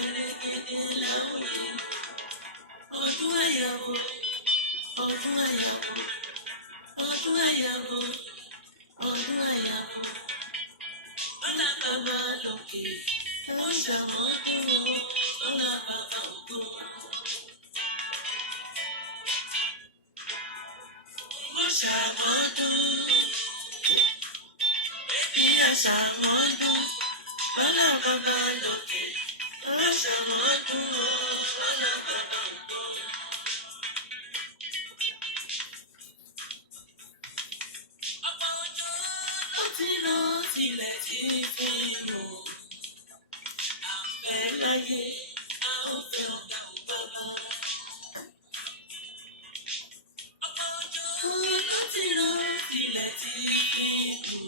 pèrègèdè làwọn yìí ọdún àyàwó ọdún àyàwó ọdún àyàwó ọdún àyàwó ọlá bàbá lókè ó ṣàmọ́dún ọlá bàbá ògo. Mo ṣàmọ́dún bí a ṣàmọ́dún ọlá bàbá lókè ó ṣàmọ́dún ọlá bàbá ògo. Ọ̀pọ̀ ọjọ́ ló ti lọ tilẹ̀ ti fi lò. Àfẹ́ láyé a ó fẹ́ ọ̀gá ò bàbá. Ọ̀pọ̀ ọjọ́ ló ti lọ tilẹ̀ ti fi lò.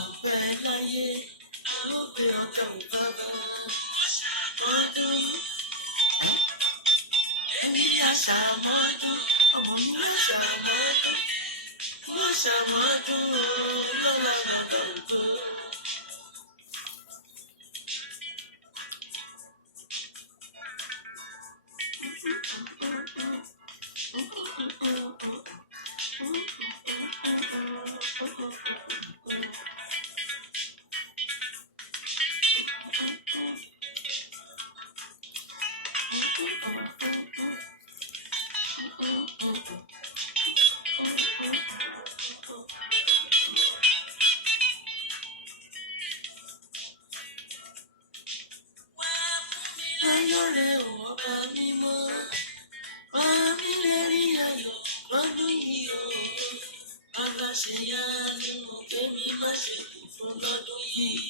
Àfẹ́ láyé a ó fẹ́ ọ̀gá ò bàbá. Mo ṣàmọ́dún èmi á ṣàmọ́dún ọmọ mi á ṣàmọ́dún. Mo ṣàmọ́dún lọ́la bàbá ògo. Ayọ̀ rẹ̀ ò ọba mímọ́, bá mi lè rí ayọ̀ lọ́dún yìí o. Bàbá ṣe yá nínú kémi má ṣe kù fún lọ́dún yìí.